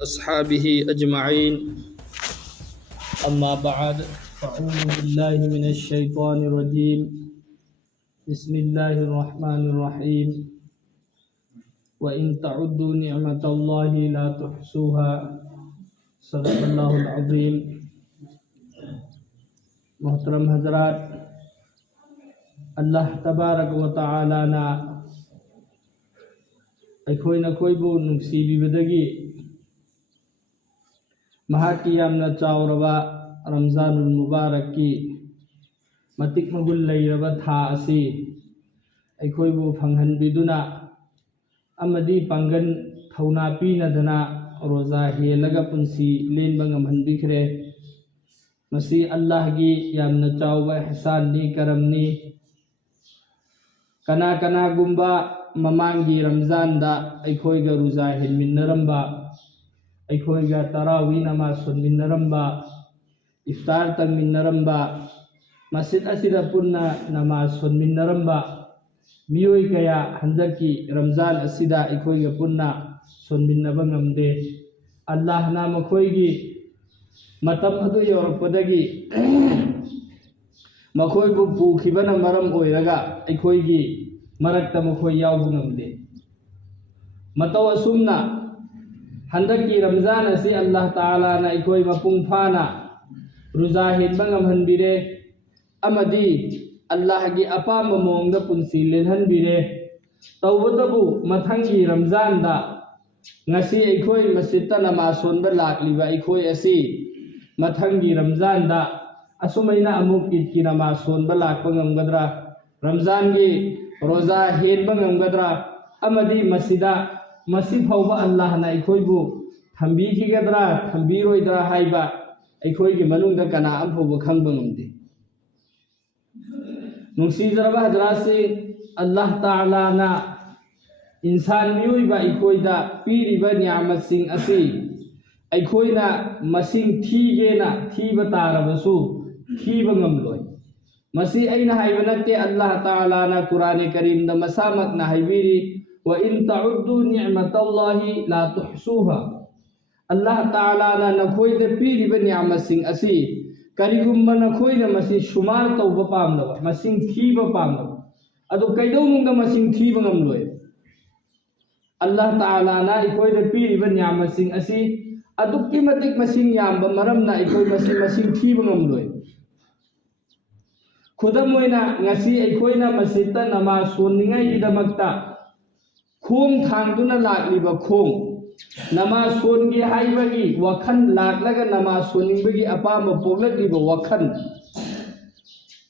أصحابه أجمعين أما بعد فأعوذ بالله من الشيطان الرجيم بسم الله الرحمن الرحيم وإن تعدوا نعمة الله لا تحصوها صدق الله العظيم मोहतरम हजरात अल्लाह तबारक व तआला ना अखोइना खोइबु नुंसीबिबदगी महाकी यामना चावरबा रमजानुल मुबारक की मतिक मगुल लैरबा था असि अखोइबु फंगहनबिदुना अमदी पांगन थौना पीनदना रोजा हेलगा पुंसी लेनबा ngамहनबिखरे मसी अल्लाह की यामना चावबा एहसाननी करमनी कना कना गुम्बा ममांगी रमजान दा अखोइगा रोजा हेलमिनरंबा अखोइगा तरावी नमाज सुनमिनरंबा इफ्तार तंगमिनरंबा मस्जिद असिदा पुन्ना नमाज सुनमिनरंबा मियोई कया हंदकी रमजान असिदा अखोइगा पुन्ना सुनमिनबा ngamde अल्लाह ना मखोइगी मतम अदु यौरपदगी मखोइबु पुखिबना मरम ओइरगा अखोइगी मरक्ता मखोइ यावबु ngamde मतौ असुमना हंदकी रमजान असी अल्लाह ताला ना अखोइ मपुंग फाना रुजा हेनबा ngamहनबिरे अमदी अल्लाह की अपाम मोंगदा पुंसी लेनहनबिरे तौबतबु मथंगी रमजान दा ngasi अखोइ मस्जिदता नमाज सोनबा लाक्लिबा अखोइ असी मथंगी रमजान दा असुमैना अमुक ईद की नमाज सोनबा लाक्पा ngamgadra रमजान की रोजा हेनबा ngamgadra अमदी मस्जिदा मसी फाउबा अल्लाह ना अखोइबु थंबीखिगद्रा थंबीरोइद्रा हाइबा अखोइगी मनुंगदा कना अमफाउबा खंगबा ngamde नुंसीजरबा हजरासी अल्लाह ताला ना इंसान मियोइबा अखोइदा पीरिबा नियामत सिंग असि अखोइना मसिंग थीगेना थीबा तारबसु थीबा ngamloi मसी अइना हाइबा नते अल्लाह ताला ना कुरान करीम दा मसामकना हाइबिरी وإن تعدوا نعمة الله لا تحصوها الله تعالى نخويد بيرب نعمة سين أسي كريم من نخويد مسين شمار توبة پاملوا مسين ثيبا پاملوا أدو كيدو نوندا مسين ثيبا نملوه الله تعالى نخويد بيرب نعمة سين أسي أدو كيمتك مسين يامبا مرمنا نخويد مسين ثيبا نملوه खुदमोइना ngasi अखोइना मस्जिदता नमाज सोननिङाइ गिदमक्ता खोंग थांदुना लाक्लिबा खोंग नमाज सोनगे हाइबगी वखन लाक्लगा नमाज सोनिंबगी अपाम पोगलक्लिबा वखन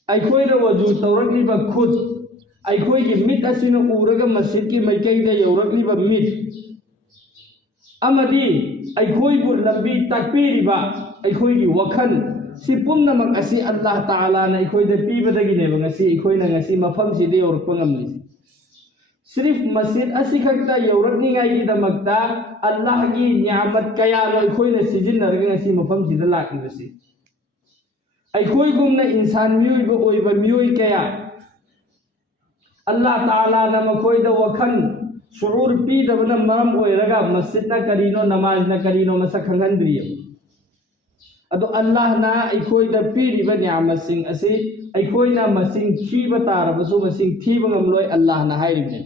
अखोइना वजू तौरक्लिबा खुद अखोइगी मिट असिना उरगा मस्जिद की मैकैदा यौरक्लिबा मिट अमदी अखोइबु लंबी ताकपीरिबा अखोइगी वखन si pumnamak asi Allah Ta'ala na अखोइदा पीबदगिने ngasi अखोइना ngasi मफम सिदे यौरक्पा ngamli सिर्फ मस्जिद असी खक्ता यौरक्निंगाई गिदमक्ता अल्लाह की नियामत कया लो अखोइना सिजिन्नरगा ngasi मफम सिदा लाक्लिबसि अखोइगुमना इंसान मियोइबा ओइबा मियोइ कया अल्लाह ताला ना मखोइदा वखन शुऊर पीदबना मरम ओइरगा मस्जिदना करीनो नमाजना करीनो मसा खंगहनद्रिय अदो अल्लाह ना अखोइदा पीरिबा नियामत सिंग असि अखोइना मसिंग थीबा तारबसु मसिंग थीबा ngamloi अल्लाह ना हाइरिबने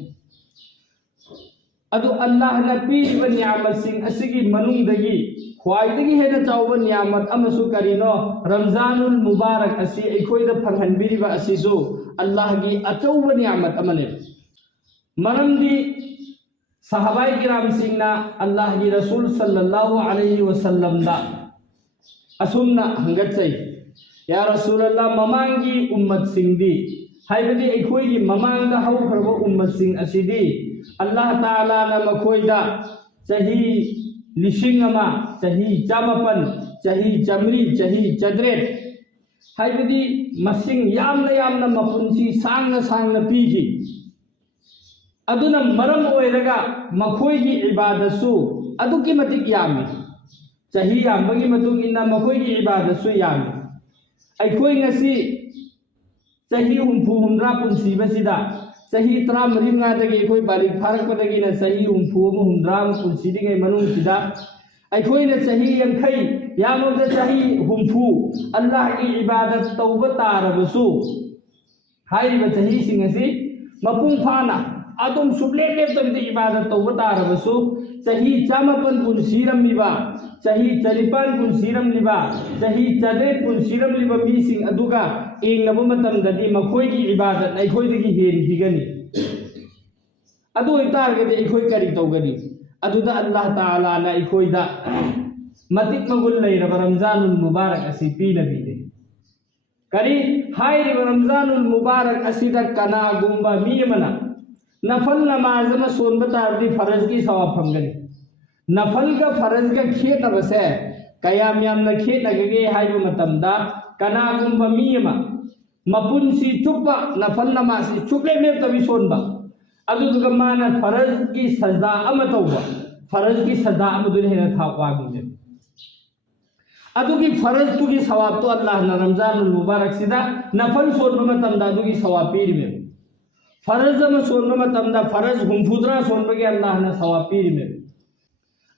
अदो अल्लाह ना पीरिबा नियामत सिंग असिगी मनुंगदगी ख्वाइदगी हेदा चावबा नियामत अमसु करिनो रमजानुल मुबारक असि अखोइदा फंगहनबिरिबा असिसु अल्लाह की अचौबा नियामत अमने मरमदी सहाबाई किराम सिंगना अल्लाह की रसूल सल्लल्लाहु अलैहि वसल्लम दा असुमना हंगतसै या रसूल अल्लाह ममांगी उम्मत सिंगदी हाइबदी अखोइगी ममांगदा हौखरबा उम्मत सिंग असिदी अल्लाह ताला ना मखोइदा चही लिसिंग अमा चही चामपन चही चमरी चही चद्रेट हाइबदी मसिंग यामना मपुंसी सांगना सांगना पीगी अदुना मरम ओइरगा मखोइगी इबादतसु अदुकी मतिक यामी चही यामबगी मतुंग इन्ना मखोइगी इबादतसु यामी अखोइ ngasi चही हुमफु हुमद्रा पुंसीबसिदा सही तरा मरी मंगा दगे कोई बालिक फारक पदगी ना सही हुमफु हुमद्रा पुंसीदिगे मनुंग सिदा अखोइना चाही यंखै यामोदा चाही हुम्फू अल्लाह की इबादत तौबा तारबसु हाइरिबा चाही सिंग असि मपुंग फाना अदुम सुबलेप लेप्तबिदा इबादत तौबा तारबसु चाही 54 पुनसिरमलिबा चाही 54 पुनसिरमलिबा चाही 4 पुनसिरमलिबा मीसिंग अदुगा एंगबा मतमददि मखोइगी इबादत अखोइदगी हेनखिगनि अदु इतारगदि अखोइ करि तौगनि अदुदा अल्लाह ताला ना अखोइदा मतिक मगुल लैरबा रमजानुल मुबारक असि पीनबिदे करी हाइरिबा रमजानुल मुबारक असिदा कनागुम्बा मीमना नफल नमाज में सोनबा तारदी फरज की सवाब फंगनी नफल का फरज का खेतबसे कयाम यामना खेतगगे हाइबा मतमदा कनागुम्बा मीमा मपुनसी चुप्पा नफल नमाज चुपले में तभी सोनबा अदुदुगा माना फरज की सजा अमा तौबा फरज की सजा अमदुन हेना थावागुने अदुगी फरज तुगी सवाब तो अल्लाह ना रमजानुल मुबारक सिदा नफल सोनबा मतमदा अदुगी सवाब पीरिमे फरज में सोनबा मतमदा फरज हुमफुद्रा सोनबा के अल्लाह ना सवाब पीरिमे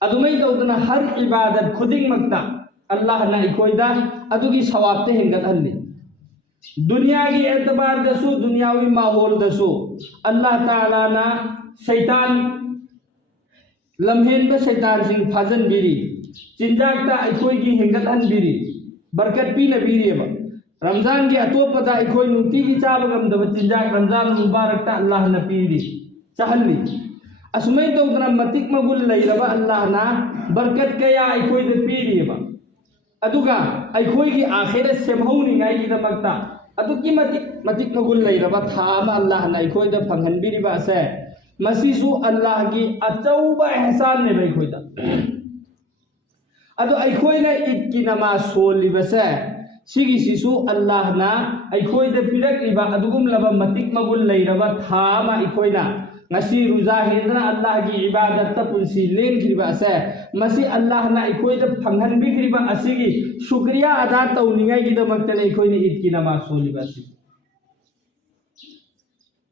अदुमै तौदना हर इबादत खुदिंग मक्ता अल्लाह ना इकोइदा अदुगी सवाब ते हेंगत हल्ली दुनिया की एतबार दसु दुनियावी माहौल दसु अल्लाह ताला ना शैतान लम्हेन बा शैतान सिंह फाजन बिरी चिंजाकता अखोई की हेंगत हन बिरी बरकत पी नबीरी बा रमजान की अतोपदा अखोई नुती की चाबगम दब चिंजाक रमजान मुबारक ता अल्लाह ना पीरी चाहली असुमै तो उतना मतिक मगुल लैरबा अल्लाह ना बरकत कया अखोई दे पीरी बा अदुगा अखोई की आखिरत सेमहौनी गाई की दमकता अदुकी मतिक मगुल लैरबा था अल्लाह ना अखोई द फंगहनबिरिबा से मसीसु अल्लाह की अचौबा एहसान ने भाई खोइदा अदो अखोइना ईद की नमाज सोलिबसे सिगिसिसु अल्लाह ना अखोइदा पिरकलिबा अदुगुमलबा मतिक मगुल लैरबा था मा अखोइना ngasi ruza hendra Allah की इबादत ता पुंसी लेन खिबा से मसी अल्लाह ना इकोइ द फंगहन बि खिबा असिगी शुक्रिया अदा तौनिंगाई की दमकते ने इकोइ ने ईद की नमाज सोलिबा सि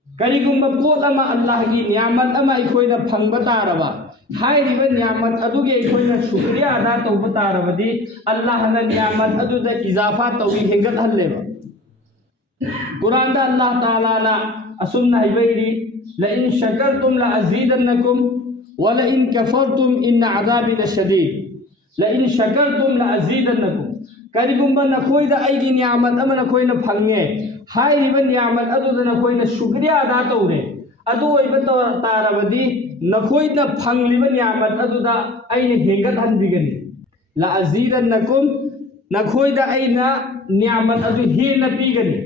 करिगुम पोत अमा अल्लाह की नियामत अमा इकोइ द फंगबा तारबा हाइरिबा नियामत अदुगे इकोइ ने शुक्रिया अदा तौबा तारबदी अल्लाह ना नियामत अदु द इजाफा तौई हेंगत हल्लेबा कुरान दा अल्लाह ताला ना असुन्ना हिबैरी लइन शकरतुम लअज़ीदन्नकुम वलइन कफरतुम इन अज़ाबी लशदीद लइन शकरतुम लअज़ीदन्नकुम करिगुम्बा नखोइदा आइगी नियामत अमा नखोइना फंगे हाइरिबा नियामत अदुदा नखोइना शुक्रिया अदा तौरे अदु ओइबा तारबदी नखोइना फंगलिबा नियामत अदुदा आइना हेंगत हनबिगनी लअज़ीदन्नकुम नखोइदा आइना नियामत अदु हेना पीगनी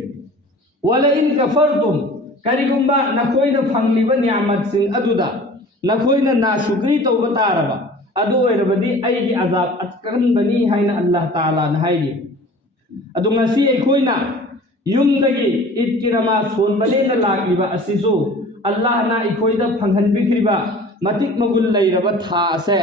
वलइन कफरतुम करिगुम्बा नखोइना फंगलिबा नियामत सिंग अदुदा नखोइना नाशुक्री तौबा तारबा अदु ओइरबदी आइगी अजाब अतकनबनी हाइना अल्लाह ताला ना हाइरि अदु ngasi अखोइना युमदगी ईद की नमाज सोनबलेना लागिबा असिसु अल्लाह ना अखोइदा फंगहनबिखरिबा मतिक मगुल लैरबा था से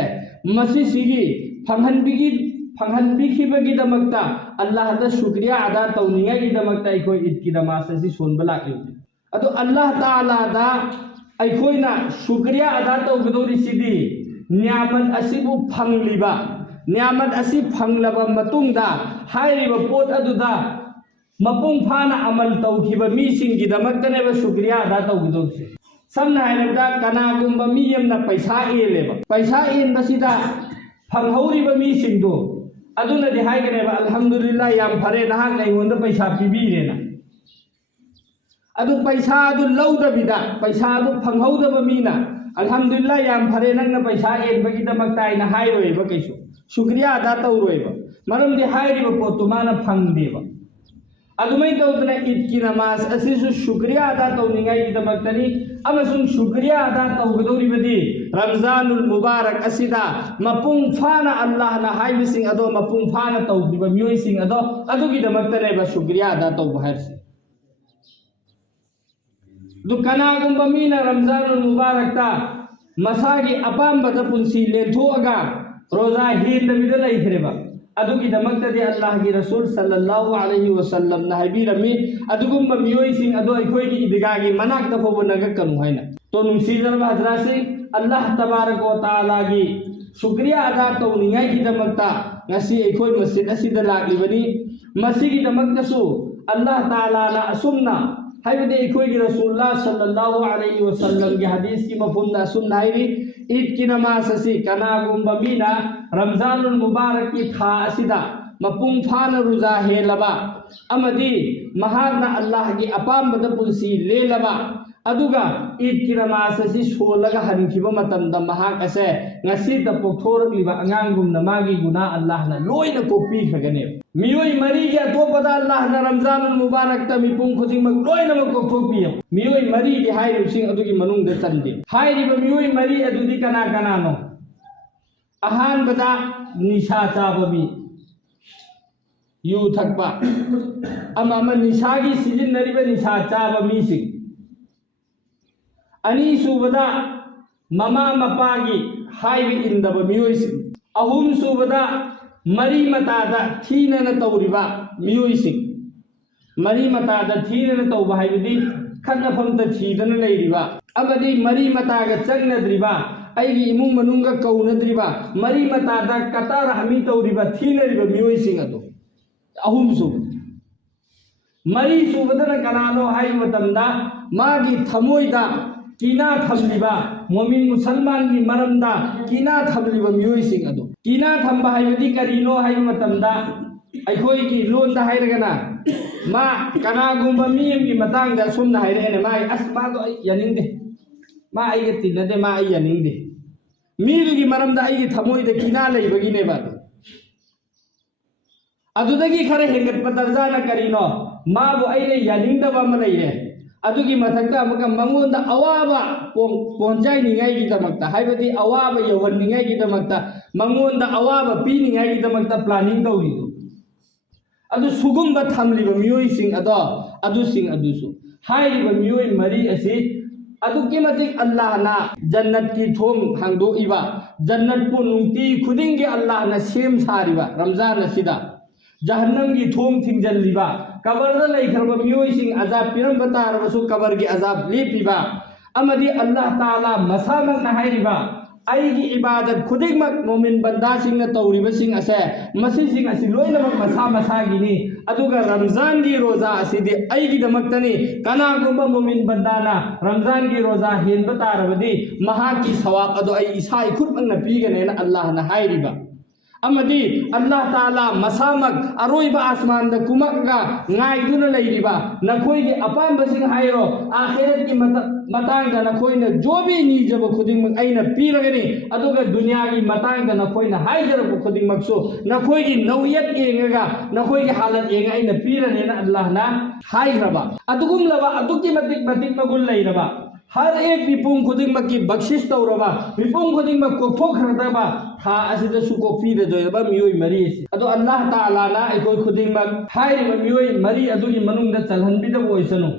मसी सिगी फंगहनबिखिबगी दमकता अल्लाह दा शुक्रिया अदा तौनिंगाई दमकता अखोइ ईद की नमाज असि सोनबला लागिबा अदो अल्लाह ताला दा अखोइना शुक्रिया अदा तौगदौरी सिदी नियामत असिबु फंगलिबा नियामत असि फंगलबा मतुंगदा हाइरिबा पोत अदुदा मपुंग फाना अमल तौखिबा मीसिंगी दमकतनेबा शुक्रिया अदा तौगदौसी समना हाइरबदा कनागुम्बा मी यमना पैसा एलेबा पैसा एनबसिदा फंगहौरिबा मीसिंगदो अदुनदि हाइगनेबा अल्हम्दुलिल्लाह याम फरे नहाक अइगोंदा पैसा पिबीरेना अदु पैसा अदु लौदबिदा पैसा अदु फंगहौदबा मीना अल्हम्दुलिल्लाह याम फरे नंगना पैसा एनबगी दमकता आइना हाइरोइबा कैसु शुक्रिया अदा तौरोइबा मरमदि हाइरिबा पोतु माना फंगदेबा अदुमै तौदना ईद की नमाज असिसु शुक्रिया अदा तौनिंगाई दमकतनी अमसुंग शुक्रिया अदा तौगदौरिबदी रमजानुल मुबारक असिदा मपुंग फाना अल्लाह ना हाइबिसिंग अदो मपुंग फाना तौगिबा मियोइसिंग अदो अदुगी दमकतनेबा शुक्रिया अदा तौबा हाइरसि दुकानागुम्बा मीना रमजानुल मुबारक ता मसागी अपाम्बदा पुंसी लेंथोअगा रोजा हेंदबिदा लैखरेबा अदुगी दमकतदि अल्लाह की रसूल सल्लल्लाहु अलैहि वसल्लम ना हाइबिरमी अदुगुम्बा मियोइसिंग अदो अखोइगी इदगागी मनाकता फोबो नगकनु हाइना तो नुंसीजरबा हजरासी अल्लाह तबारक व तआला की शुक्रिया अदा तौनिंगाईगिदमक्ता ngasi ekhoi masjid asida laklibani masigidamaktasu Allah Taala na asumna haibade ekhoi gi Rasulullah sallallahu alaihi wasallam gi hadis ki mafhum na asumna hairi Eid ki namaz asi kanagumba mina Ramzanul Mubarak ki tha asida mapung phana ruza helaba amadi maharna Allah gi apambada pulsi lelaba aduga Eid ki namaz asi solaga haninkiba matamda mahak ase ngasi ta pokthorliba angangum namagi guna Allah na loina kopi khagane miyoi mari ya topada Allah na Ramzanul Mubarak ta mipung khojing mak loina mak kokpi miyoi mari di hairu sing adugi manung da tande hairi ba miyoi mari adudi kana kana no ahan bada nisha chaba mi yu thakpa ama nisha gi season nariba nisha chaba mi sing ani subada mama mapagi haibi indaba miyoising ahum subada mari matada thina na tawriba miyoising mari matada thina na tawba haibidi khanna famta thidana leiriba amadi mari mataga changnadriba aigi imung manunga kaunadriba mari matada katara hami tawriba thina riba miyoising ado ahum sub mari subada kanano hai matamda magi thamoida कीना थमलिबा मोमिन मुसलमान की मरमदा कीना थमलिबा मियोइसिंग अदो कीना थंबा हाइबदी करिनो HYBE मतमदा अखोई की लोनदा हाइरगना मा कनागुंबा मीम की मतांगदा सुमना हाइरेने मा अस्मा दो यानिंगदे मा आइगे तिनदे मा आई यानिंगदे मीदुगी मरमदा आइगे थमोइदे कीना लेबगिने बा अदुदगी खरे हेंगत पदरजाना करिनो मा बो आइले यानिंगदबा म लैरे अदुगी मथक्ता अमका मंगोंदा अवाबा पोंजाई निगाई की दमकता हाइबदी अवाबा यौहन निगाई की दमकता मंगोंदा अवाबा पी निगाई की दमकता प्लानिंग तौरिदो अदु सुगुम्बा थमलिबा मियोई सिंग अदो अदु सिंग अदुसु हाइरिबा मियोई मरी असि अदुकी मतिक अल्लाह ना जन्नत की थोम हांगदो इबा जन्नत पु नुंती खुदिंग के अल्लाह ना सेम सारिबा रमजान असिदा जहन्नम की थोम थिंगजलिबा कबर लेखरबा मियोइसिंग अजाब पिरम बतारबसु कबर की अजाब लेपिबा अमदी अल्लाह ताला मसामक ना हाइरिबा आइगी इबादत खुदिगमक मोमिन बंदासिंग ना तौरिबसिंग असे मसिसिंग असि लोइनमक मसा मसागिनी अदुगा रमजान की रोजा असिदि आइगी दमक्तनी कनागुंबा मोमिन बंदाना रमजान की रोजा हेन बतारबदी महा की सवाब अदो आई ईसा खुदमक ना पीगनेना अल्लाह ना हाइरिबा अमदी अल्लाह ताला मसामक अरोइबा आसमान the कुमकगा ngaiduna leiriba nakhoi gi apam basing hairo akhirat ki matang da nakhoi na jobi ni jabo khuding mak aina piragani aduga dunya gi matang da nakhoi na haidara bu khuding mak so nakhoi gi nawiyat engaga nakhoi gi halat enga aina pirane na Allah na haigraba adugum laba aduki matik magul leiraba हर एक मिपुंग खुदिंग मकी बख्शिश तौरबा मिपुंग खुदिंग मक कोफोक खरदबा था असिद सुको पीदे दोयबा मियोय मरी अदो अल्लाह ताला ना एकोय खुदिंग मक हाइरिबा मियोय मरी अदुगी मनुंग द चलहनबिदा ओइसनु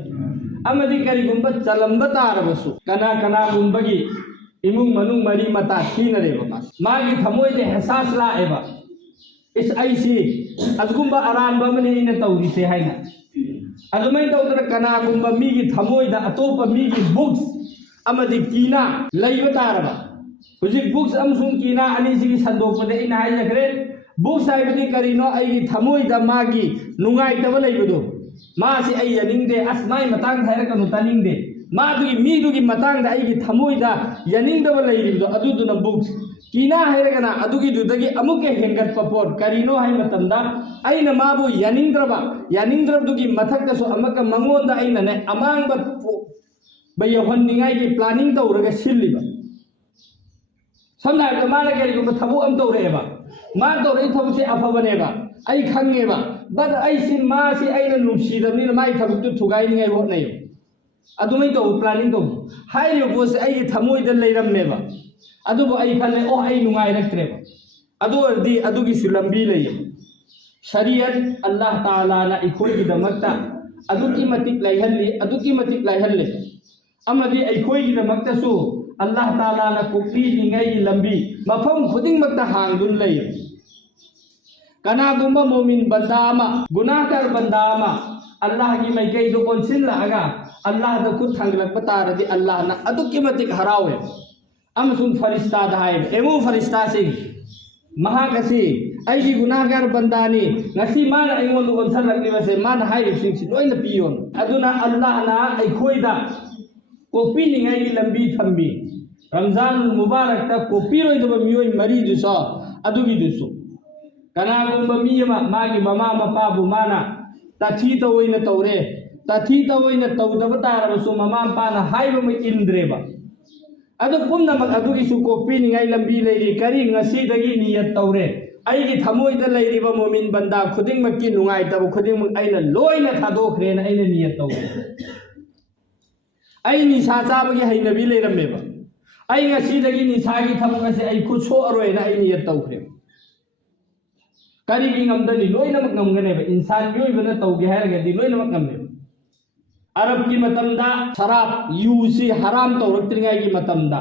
अमदी करिगुंबा चलंबा तारबसु कना कना गुंबगी इमुंग मनुंग मरी मता थीनरेबा मागी थमोयदे हसास लाएबा इस आईसी अदगुंबा अरानबा मने इने तौरिसे हाइना अदुमै तौदर कनागुंबा मीगी थमोइदा अतोपा मीगी बुक्स अमदी कीना लैबा तारबा हुजिक बुक्स अमसुंग कीना अनिसिगी संदोपदे इन हाइजखरे बुक्स हाइबदी करिनो आइगी थमोइदा मागी नुंगाइतबा लैबदो मासी आई यनिंगदे अस्माई मतांग हाइरकनु तानिंगदे मादुगी मीदुगी मतांगदा आइगी थमोइदा यनिंगदबा लैरिबदो अदुदुना बुक्स कीना हाइरगना अदुगी दुदगी अमुके हेंगत पपोर करिनो हाइ मतंदा आइना माबु यानिंद्रबदुगी मथक्तसु अमक मंगोंदा आइना ने अमांगबा बयहन निगाई की प्लानिंग तौरगा सिल्लिबा समना तो माना करिगुब थबु अम तौरेबा मा तौरे थबुसे अफबनेबा आई खंगेबा बद आई सि मा सि आइना नुसिदबनि माई थबुतु थुगाई निगाई होनायो अदुमै तो प्लानिंग तो हाइरियो बोस आई थमोइदा लेरमनेबा अदुबो आई खले ओ आई नुगाई रखत्रेबा अदु अर्दी अदुगी सुलंबी लई शरीयत अल्लाह ताला ना इखोई की दमकता अदुकी मतिक लाइहल्ले अमदी इखोई की दमकता सु अल्लाह ताला ना कुपी निंगाई लंबी मफम खुदिंग मक्ता हांगदुन लई कनागुंबा मोमिन बंदामा गुनाहगार बंदामा अल्लाह की मैकई दो कोनसिल लागा अल्लाह द खुद थांगलक बतारदी अल्लाह ना अदुकी मतिक हरावे अमसुंग फरिश्ता दाई एमो फरिश्ता सिंह महाकसी ऐसी गुनाहगार bandhani ngasi mana aingon lu onsan lakni base mana hai sing si loina piyon aduna Allah na aikoida kopi ningai ni lambi thambi Ramzan Mubarak ta kopi roi do miyoi mari du so adugi du so kana gumba miyama magi mama mapa bu mana tathi to oina tawre tathi to oina tawdaba tara so mama mapa na haiba ma indreba adu pumna mak adugi su kopi ningai lambi leiri kari ngasi dagi niyat tawre aigi thamoi da leiriba mu'min banda khuding makki nungai tabu khuding mak aina loina thadokre na aina niyat tawre ai ni sa chabagi hainabi leirammeba ai ngasi dagi ni sagi thamong ase ai khu so aroi na ai niyat tawre kari gi ngamdani loina mak ngamgane ba insan yoi bana tawge hairagadi loina mak ngamme Arab ki matamda sharab yusi haram tawraktringai ki matamda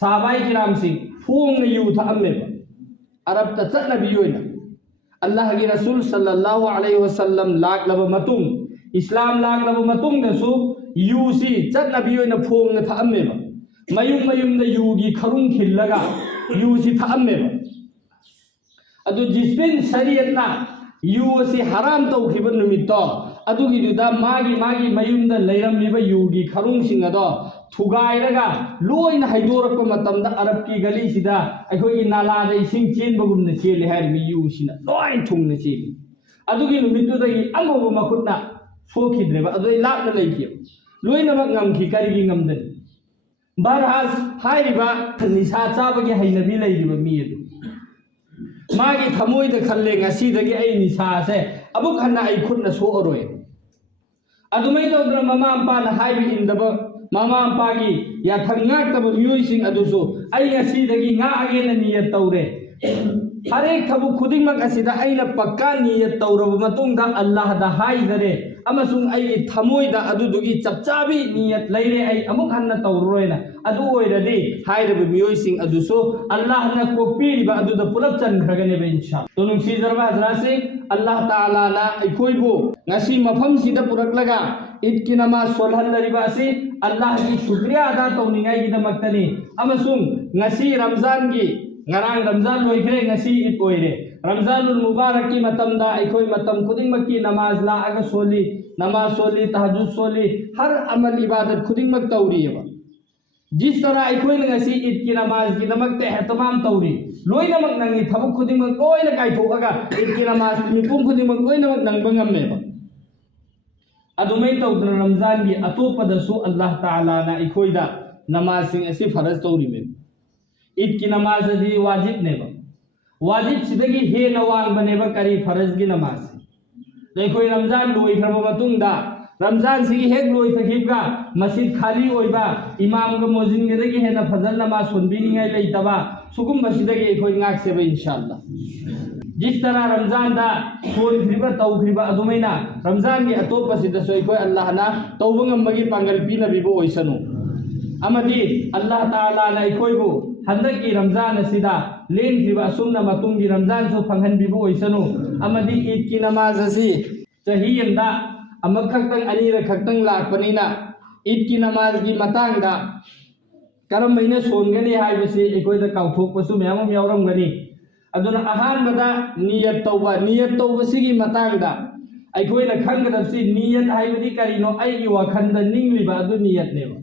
sahabai kiram sing phung na yu thamme ba Arab ta chatnabi yoina Allah gi Rasul sallallahu alaihi wasallam lak laba matung Islam lak laba matung da su yusi chatnabi yoina phung na thamme ba mayum da yu gi kharung khillaga yusi thamme ba adu jispin shariat na yu si haram tawkhiba numitto adugi duda magi mayumda leiramliba yugi kharung singado thugairaga loina haidorakpa matamda arab ki gali sida akhoi nala da ising chen bagumna chele har mi yu sina loin thungna chele adugi numittu da amobo makhutna sokhidreba adoi lakna leiki loina mak ngamki karigi ngamdan barhas hairiba nisa chabagi hainabi leiriba mi adu magi thamoi da khalle ngasi dagi ai nisa se abuk hanna ai khutna so aroi adumai tawdra mama ampa na haibi indaba mama ampa gi ya thangak tab miyoi sing aduso ai ngasi dagi nga again na niyat tawre harek thabu khuding mak asida aina pakka niyat tawraba matungda Allah da hai dare amasung ai thamoi da adudugi chapchabi niyat leire ai amuk hanna tawroina adu oiradi hairabu miyoi sing aduso Allah na kopi riba adu da pulap chan khagane be insha tonung si zarba hazrasi Allah taala na ikoibu ngasi mafam sida purak laga id ki namaz solhan lariba si Allah ki shukriya ada tawningai gi damaktani amasung ngasi Ramzan gi ngarang Ramzan loikre ngasi id oire Ramzanul Mubarak ki matamda ikoi matam khuding makki namaz la aga soli namaz soli tahajjud soli har amal ibadat khuding mak tawriyaba जिस तरह अखोई ngasi id ki namaz ki namakte ihtimam tawri loina mak nangi thabuk khuding mak loina kai thokaga id ki namaz mi pum khuding mak loina mak nang bangam me ba adumai tawdra Ramzan gi atopa da su Allah taala na akhoi da namaz sing asi faraz tawri me id ki namaz di wajib ne ba wajib sidagi he nawang bane ba kari faraz gi namaz देखोई Ramzan loi khaba matung da Ramzan sigi hek loi thakibga masjid khali oiba imam ga mozin ge dagi hena fazal namaz sunbini ngai leitaba sugum masjidagi ekhoi ngak seba inshallah जिस तरह Ramzan da soin khriba taw khriba adumaina Ramzan gi atopa sida soi khoi Allah na tawbangam magi pangal pina bibo oisanu amadi Allah taala na ekhoi bu handak ki Ramzan asida len khriba sumna matung gi Ramzan so phanghan bibo oisanu amadi eid ki namaz asi chahi yanda amak khaktang anira khaktang lakpanina eid ki namaz gi matang da karam maina songani haibasi ekoi da kauthok pasu myam yauram gani aduna ahan bada niyat tawba sigi matang da ekoi na khangada si niyat haibadi karino ai gi wakhanda ningliba adu niyat neba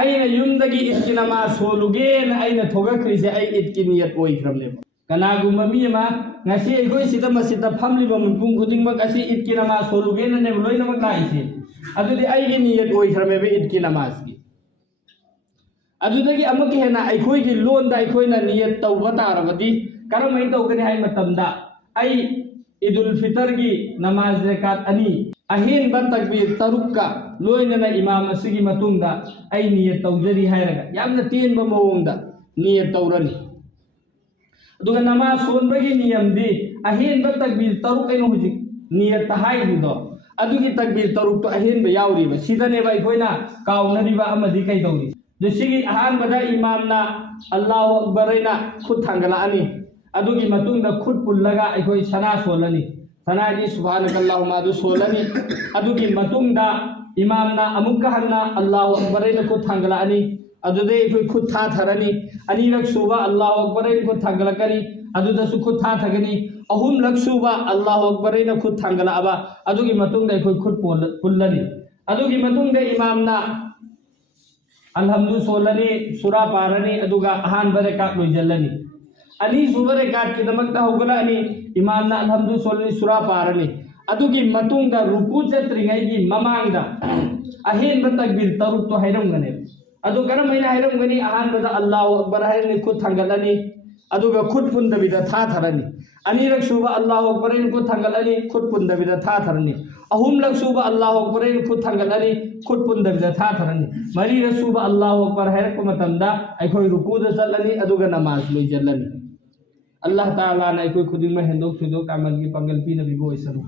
aina yundagi eid ki namaz soluge na aina thogakrise ai eid ki niyat oikramneba kanagumba mi ma ngasi ekoi sida masjidda phamliba munpung khuding mak asi eid ki namaz soluge na ne loina mak laise adudi ai gi niyat oikhrame be eid ki namaz ki adudagi amaki hena ekoi gi lon da ekoi na niyat tawba tarabadi karamai tawgani hai matamda ai idul fitr gi namaz zakat ani ahin ban takbir tarukka loina na imam asigi matungda ai niyat tawjari hairaga yamna tinba mawongda niyat tawrani aduga namaz sonbagi niyamdi ahin ban takbir taruk aino hujik niyat tahai do adugi takbir taruk to ahin ba yauri ba sidane ba ikoina kaunari ba amadi kai tawri Dusigi ahan bada imam na Allahu Akbar ina khud thangala ani adugi matung da khud pullaga ekoi sana solani sana ji subhanakallahumma du solani adugi matung da imam na amukka hanna Allahu Akbar ina khud thangala ani अदुदे अखोय खुद था थरनी अनीरक सुबा अल्लाहु अकबर इन खुद थांगलकनी अदुदसु खुद था थगनी अहुम luck सुबा अल्लाहु अकबर इन खुद थांगलाबा अदुगी मतुंग अखोय खुद पुल्लनी अदुगी मतुंग इमामना अलहम्दु सोलनी सुरा पारनी अदुगा अहान बरे का लोइजल्लनी अनी सुबरे काट की दमकता होगलानी इमामना अलहम्दु सोलनी सुरा पारनी अदुगी मतुंगा रुकू चत्रिंगै की ममांगदा अहेन तकबीर तरुक तो हैरमगने अदु करम हैना हैरमगनी अहान बदा अल्लाहु अकबर हैरनी खुद थांगलनी अदुगा खुद पुंदबिदा था थरनी अनीरक सुबा अल्लाहु अकबर इन खुद थांगलनी खुद पुंदबिदा था थरनी अहुम लक सुबा अल्लाहु अकबर इन खुद थांगलनी खुद पुंदबिदा था थरनी मरी रसूबा अल्लाहु अकबर हैरक मतंदा अखोय रुकूदा चलनी अदुगा नमाज लोइजल्लनी अल्लाह ताला ने अखोय खुदिंग में हेंदोक थुदोक अमल की पंगल पी नबी को इसरो